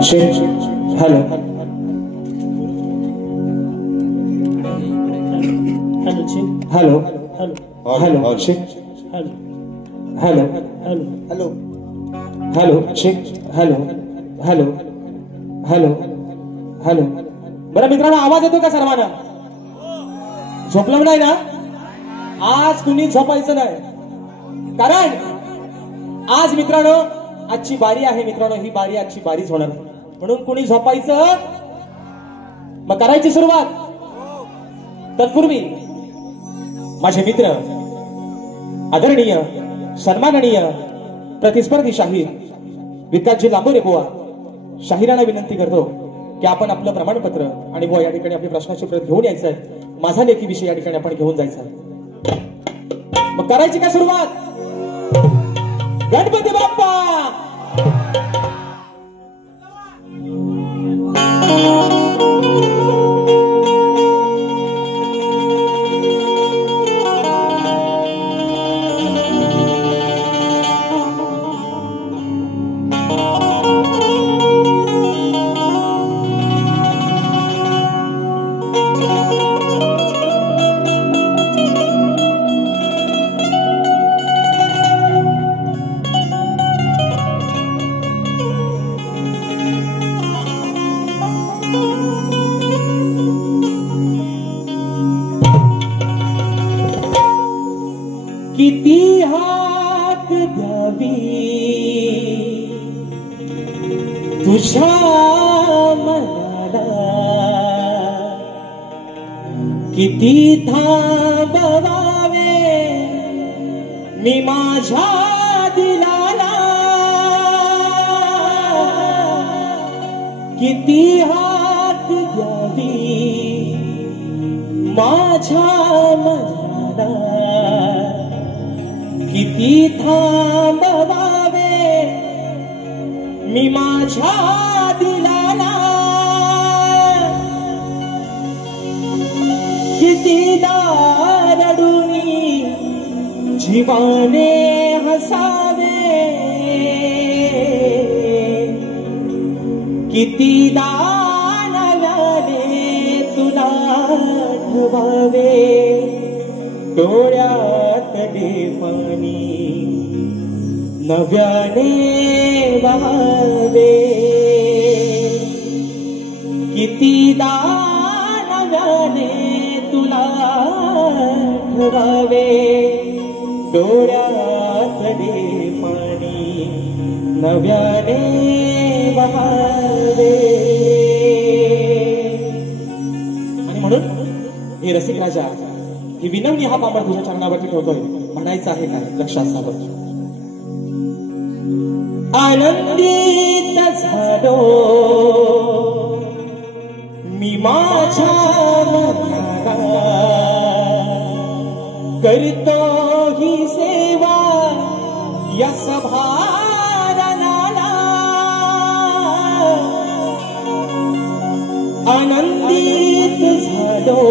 Check hello hello check hello hello hello check hello hello hello hello hello check hello hello hello hello. बरं मित्रांनो, आवाज येतो का सर्वांना? झोपलं नाही ना? आज कुणी झोपायचं नाही, कारण आज मित्रांनो आजची बारी आहे. मित्रांनो ही बारी आजची बारीच होणार, म्हणून कुणी झोपायचं. मग करायची सुरुवात. तत्पूर्वी माझे मित्र, आदरणीय सन्माननीय प्रतिस्पर्धी शाहीर विकासजी लांबोरे बुवा शाहिरांना विनंती करतो की आपण आपलं प्रमाणपत्र आणि बुवा या ठिकाणी आपली प्रश्नाची प्रत घेऊन यायचं आहे. माझा लेखी विषय या ठिकाणी आपण घेऊन जायचा आहे. मग करायची का सुरुवात? गणपती बाप्पा. किती हाक द्यावी तुझ्या मनाला, किती थांबवावे मी माझ्या दिलाला, किती हाक द्यावी माझ्या मनाला, किती थांबवावे मी माझ्या दिलाला, कितीदा रडूनी जीवाने हसावे, कितीदा नव्याने तुला आठवावे, डोळ्यातले पाणी नव्याने वाहावे, कितीदा नव्याने तुला आठवावे, डोळ्यातले पाणी नव्याने वाहावे. आणि म्हणून हे रसिक राजा, ही विनवणी हा पामर तुझ्या चरणावरती ठेवतोय. म्हणायचं आहे काय? लक्षात सावध. आनंदित झालो मी माझ्या मनाला, करतो ही सेवा या सभारणाला, आनंदित झालो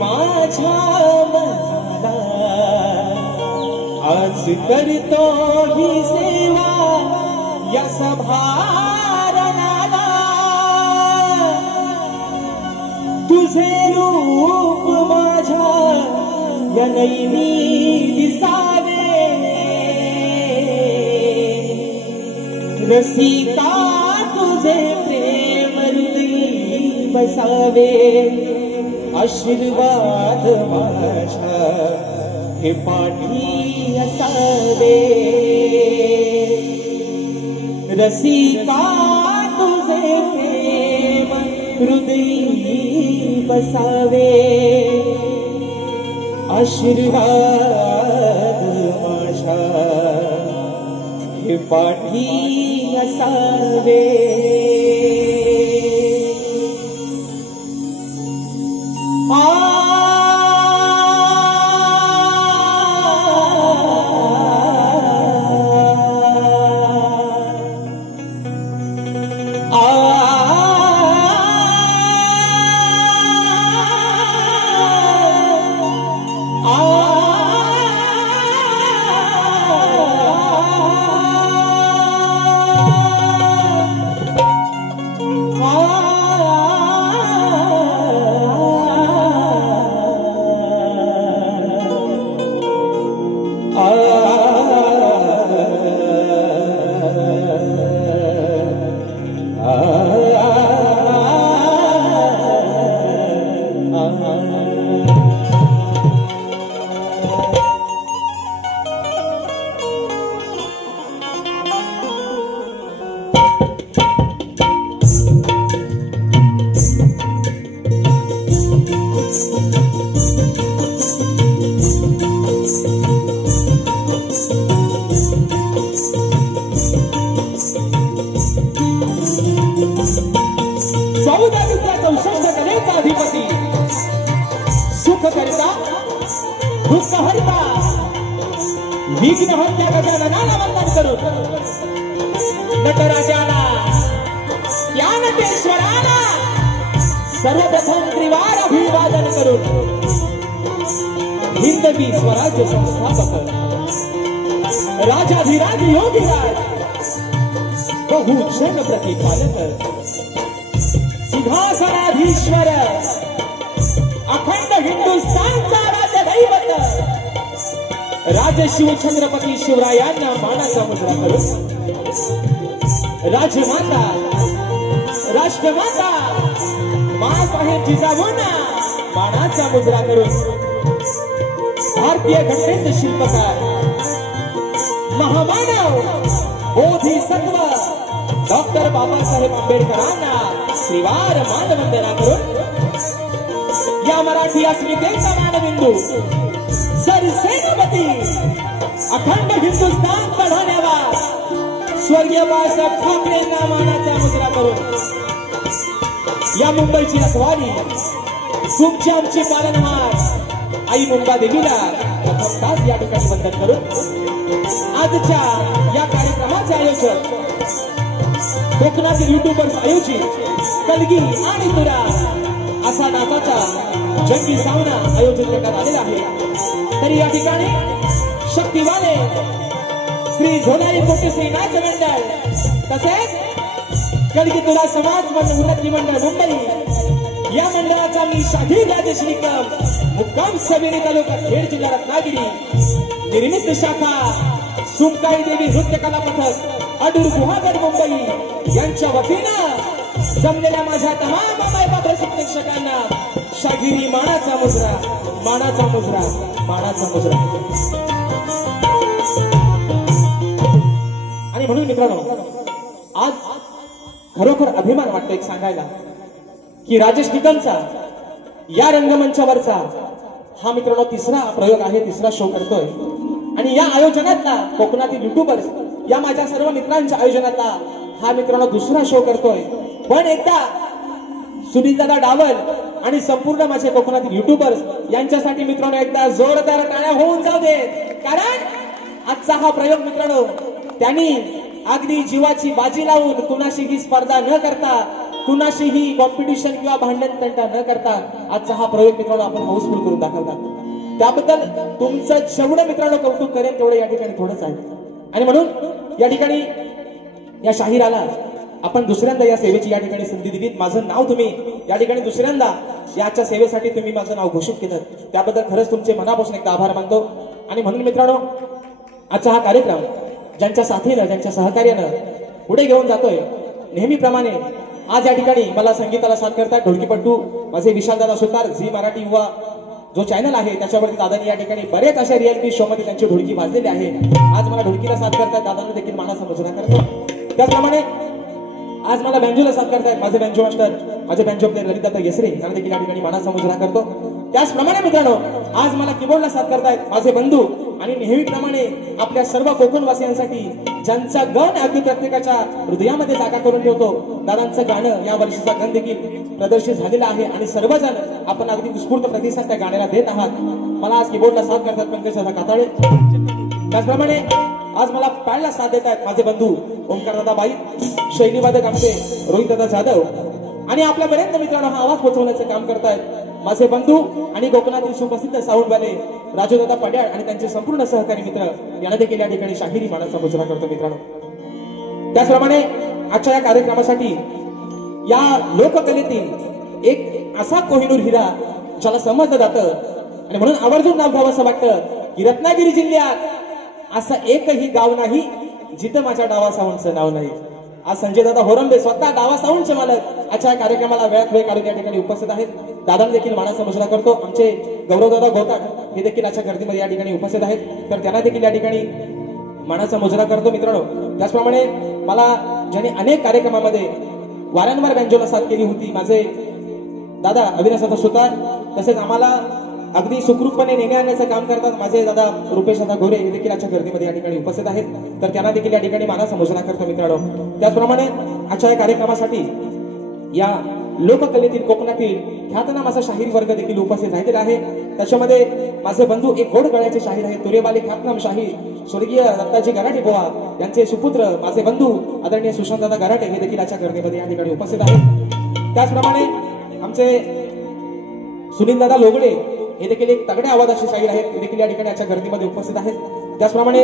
माझ्या मनाला, आज करतो ही सेवा या सभारणाला, तुझे रूप माझ्या या नैनी दिसावे, रसिका तुझे प्रेम हृदयी बसावे, आशीर्वाद माझ्या हे पाठी असावे, रसिका तुझे प्रेम हृदयी बसावे, आशीर्वाद माझ्या हे पाठी असावे. 1464 कलेचा अधिपती सुख करता दुःख हरता विघ्न हत्या गजाननाला वंदन करून नटराजाला या नटेश्वराला सर्वप्रथम त्रिवार अभिवादन करून हिंदवी स्वराज्य संस्थापक राजाधिराज योगीराज बहुजन प्रतिपालक सिंहासनाधीश्वर अखंड हिंदुस्थानचा राजदैवत राजशिव छत्रपती शिवरायांना मानाचा मुजरा करून राजमाता राष्ट्रमाता मासाहेब जिजाऊंना मानाचा मुजरा करून भारतीय घटनेचे शिल्पकार महामानव बोधिसत्व डॉक्टर बाबासाहेब आंबेडकरांना त्रिवार मानवंदना करून या मराठी अस्मितेचा मानबिंदू सरसेनापती अखंड हिंदुस्थान चढवण्यावर स्वर्गीय बाळासाहेब ठाकरेंना मानाचा मुजरा करून या मुंबईची रखवाली तुमची आमची पालनहार आई मुंबा देवीला प्रथमतःच या ठिकाणी वंदन करून आजच्या या कार्यक्रमाचे आयोजक कोकणातील युट्यूबर्स आयोजित कलगी आणि तुरा असा नाचाचा जंगी सामना आयोजित करण्यात आलेला आहे। तरी या ठिकाणी शक्तिवाले श्री झोनारी कोटेश्री नाच मंडळ तसेच कलगी तुरा समाज उन्नती मंडळ मुंबई या मंडळाचा मी शाहीर राजश्री मुक्काम सभेने तालुका खेड जिल्हा रत्नागिरी निर्मित शाखा सुमकाई देवी नृत्य कला पथक अडूर गुहागड मुंबई यांच्या वतीनं जमलेल्या माझ्या तमाम मायबाप शिक्षकांना शागिरी मानाचा मुजरा मानाचा मुजरा मानाचा मुजरा। आणि म्हणून मित्रांनो आज खरोखर अभिमान वाटतो एक सांगायला की राजेश निकमचा या रंगमंचावरचा हा मित्रांनो तिसरा प्रयोग आहे, तिसरा शो करतोय आणि या आयोजनातला कोकणातील युट्यूबर्स या माझ्या सर्व मित्रांच्या आयोजनातला हा मित्रांनो दुसरा शो करतोय। पण एकदा सुनीलदादा डावल आणि संपूर्ण माझे कोकणातील युट्यूबर्स यांच्यासाठी मित्रांनो एकदा जोरदार टाळ्या होऊन जाऊ दे, कारण आजचा हा प्रयोग मित्रांनो त्यांनी अगदी जीवाची बाजी लावून कुणाशीही स्पर्धा न करता कुणाशीही कॉम्पिटिशन किंवा भांडण तंटा न करता आजचा हा प्रयोग मित्रांनो आपण हाऊसफुल करून दाखवतात। त्याबद्दल तुमचं जेवढं मित्रांनो कौतुक करेल तेवढं या ठिकाणी थोडंच आहे। आणि म्हणून या ठिकाणी या शाहिराला आपण दुसऱ्यांदा या सेवेची या ठिकाणी संधी दिलीत। माझं नाव तुम्ही या ठिकाणी दुसऱ्यांदा याच्या सेवेसाठी तुम्ही माझं नाव घोषित केलं, त्याबद्दल खरंच तुमचे मनापासून एकदा आभार मानतो। आणि म्हणून मित्रांनो आजचा हा कार्यक्रम ज्यांच्या साथीनं ज्यांच्या सहकार्यानं पुढे घेऊन जातोय नेहमीप्रमाणे आज या ठिकाणी मला संगीताला साथ करतात ढोलकीपट्टू माझे विशालदादा सुतार झी मराठी युवा जो चॅनल आहे त्याच्यावरती दादांनी या ठिकाणी बरेच अशा रियालिटी शो मध्ये त्यांची ढोलकी वाजलेली आहे। आज मला ढोलकीला साथ करतात, दादांना देखील मानाचा मुजरा करतो। त्याचप्रमाणे आज मला बँजोला साथ करतायत माझे बँजो मास्टर माझे बँजो प्लेअर ललितदादा येसरे त्यांना देखील या ठिकाणी मानाचा मुजरा करतो। त्याचप्रमाणे मित्रांनो आज मला कीबोर्डला साथ करतायत माझे बंधू आणि नेहमीप्रमाणे आपल्या सर्व कोकणवासियांसाठी ज्यांचा गण अगदी प्रत्येकाच्या हृदयामध्ये जागा करून ठेवतो दादांचं गाणं या वर्षीचा गण देखील प्रदर्शित झालेला आहे आणि सर्वजण आपण अगदी उत्स्फूर्त प्रतिसाद त्या गाण्याला देत आहात। मला आज कीबोर्डला साथ करतात पंकजदादा काताळे, त्याचप्रमाणे आज मला पॅडला साथ देत आहेत माझे बंधू ओंकारदादा बाई, शैलीवादक आमचे रोहितदादा जाधव आणि आपल्यापर्यंत मित्रांनो हा आवाज पोहोचवण्याचं काम करतायत माझे बंधू आणि कोकणातील सुप्रसिद्ध साऊंडवाले राजूदादा पड्याळ आणि त्यांचे संपूर्ण सहकारी मित्र यांना देखील या ठिकाणी शाहिरी मानाचा मुजरा करतो मित्रांनो। त्याचप्रमाणे आजच्या या कार्यक्रमासाठी या लोककलेतील एक असा कोहिनूर हिरा ज्याला समजलं जातं आणि म्हणून आवर्जून नाव घ्यावं असं वाटतं की रत्नागिरी जिल्ह्यात असं एकही गाव नाही जिथं माझ्या डावा साऊंडचं नाव नाही। आज संजय दादा होरंबे स्वतः डावा साऊंडचे मालक आजच्या कार्यक्रमाला वेळात वेळ काढून या ठिकाणी उपस्थित आहेत। दादांना देखील मानाचा मुजरा करतो। आमचे गौरवदादा गोताक हे देखील आजच्या गर्दीमध्ये या ठिकाणी उपस्थित आहेत, तर त्यांना देखील या ठिकाणी मानाचा मुजरा करतो मित्रांनो। त्याचप्रमाणे मला ज्यांनी अनेक कार्यक्रमामध्ये वारंवार बँजोला साथ केली होती माझे दादा अविनाशदादा सुतार, तसेच आम्हाला अगदी सुखरूपपणे नेणे आणण्याचं काम करतात माझे दादा रुपेश दादा गोरे हे देखील आजच्या गर्दीमध्ये या ठिकाणी उपस्थित आहेत, तर त्यांना देखील या ठिकाणी मानाचा मुजरा करतो मित्रांनो। त्याचप्रमाणे आजच्या या कार्यक्रमासाठी या लोककलेतील कोकणातील ख्यातनाम असा शाहीर वर्ग देखील उपस्थित राहिलेला आहे. त्याच्यामध्ये माझे बंधू एक गोड गळ्याचे शाहीर आहेत, तुरेवाले ख्यातनाम शाहीर स्वर्गीय दत्ताजी गराटे बुवा यांचे सुपुत्र माझे बंधू आदरणीय सुशांतदादा गराटे हे देखील आजच्या गर्दीमध्ये या ठिकाणी उपस्थित आहेत. त्याचप्रमाणे आमचे सुनीलदादा लोगडे हे देखील एक तगड्या आवाजाचे शाहीर आहेत, ते देखील या ठिकाणी आजच्या गर्दीमध्ये उपस्थित आहेत. त्याचप्रमाणे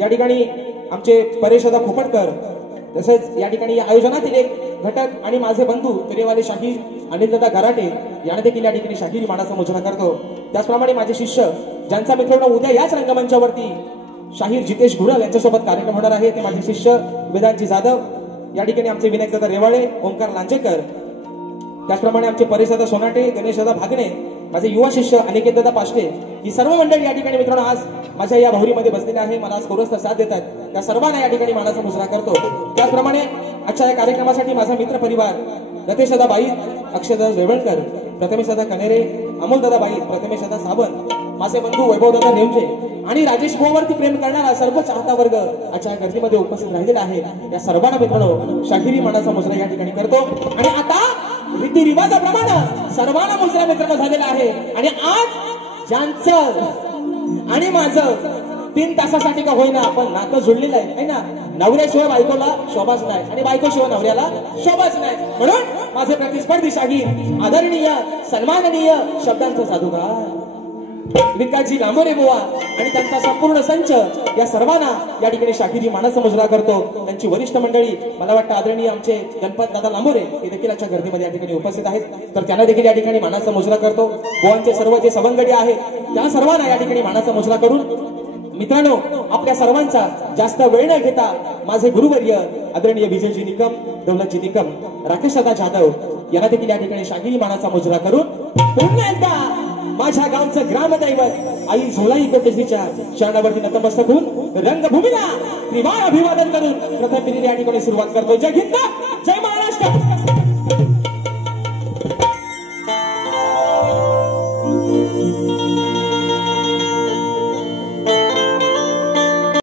या ठिकाणी आमचे परेशदा खोपटकर, तसेच या ठिकाणी आयोजनातील एक घटक आणि माझे बंधू तुरेवाले शाहीर अनिलदादा गराटे यांना देखील या ठिकाणी शाहिरी मानाचा मुजरा करतो. त्याचप्रमाणे माझे शिष्य ज्यांचा मित्रांनो उद्या याच रंगमंचावरती शाहीर जितेश गुरल यांच्यासोबत कार्यक्रम होणार आहे, ते माझे शिष्य वेदांतजी जाधव, या ठिकाणी आमचे विनायकदादा रेवाळे, ओंकार लांजेकर, त्याचप्रमाणे आमचे परेशदादा सोनाटे, गणेशदादा भागणे, माझे युवा शिष्य अनिकेतदादा पाष्टे, ही सर्व मंडळी या ठिकाणी मित्रांनो आज माझ्या या भावरीमध्ये बसलेले आहे. मला आज कोरस्ता साथ देतात, त्या सर्वांना या ठिकाणी मानाचा मुजरा करतो. त्याचप्रमाणे आजच्या या कार्यक्रमासाठी माझा मित्र परिवार रतेशदादा बाई, अक्षयदादा जेवणकर, प्रथमेशदादा कनेरे, अमोलदादा बाई, प्रथमेशदादा सावंत, माझे बंधू वैभवदादा नेमजे आणि राजेश भाऊवरती प्रेम करणारा सर्व चाहता वर्ग आजच्या गर्दीमध्ये उपस्थित राहिलेला आहे. या सर्वांना मित्रांनो शाहिरी मानाचा मुजरा या ठिकाणी करतो. आणि आता रीतिरिवाजाप्रमाणे सर्वांना मुजरा मित्रांनो झालेला आहे. आणि आज ज्यांचं आणि माझं 3 तासासाठी का होईना आपण नातं जुळलेलं आहे ना, नवऱ्याशिवाय बायकोला शोभाच नाही आणि बायकोशिवाय नवऱ्याला शोभाच नाही. म्हणून माझे प्रतिस्पर्धी शाहीर आदरणीय सन्माननीय शब्दांचं साधुकार विकासजी लांबोरे बुवा आणि त्यांचा संपूर्ण संच या सर्वांना या ठिकाणी शाहिरी मानाचा मुजरा करतो. त्यांची वरिष्ठ मंडळी मला वाटतं आदरणीय आमचे गणपत दादा लांबोरे हे देखील आजच्या गर्दीमध्ये या ठिकाणी उपस्थित आहेत, तर त्यांना देखील या ठिकाणी मानाचा मुजरा करतो. बुवांचे सर्व जे सवंगडी आहेत त्या सर्वांना या ठिकाणी मानाचा मुजरा करून मित्रांनो आपल्या सर्वांचा जास्त वेळ न घेता माझे गुरुवर्य आदरणीय विजयजी निकम, दौलतजी निकम, राकेशदादा जाधव यांना देखील या ठिकाणी शाहिरी मानाचा मुजरा करून पुन्हा एकदा माझ्या गावचं ग्रामदैवत आई झोलाई कोटेजीच्या शरणावरती नतमस्तक होऊन रंगभूमीला त्रिवार अभिवादन करून प्रथम मी या ठिकाणी सुरुवात करतो. जय हिंद, जय महाराष्ट्र.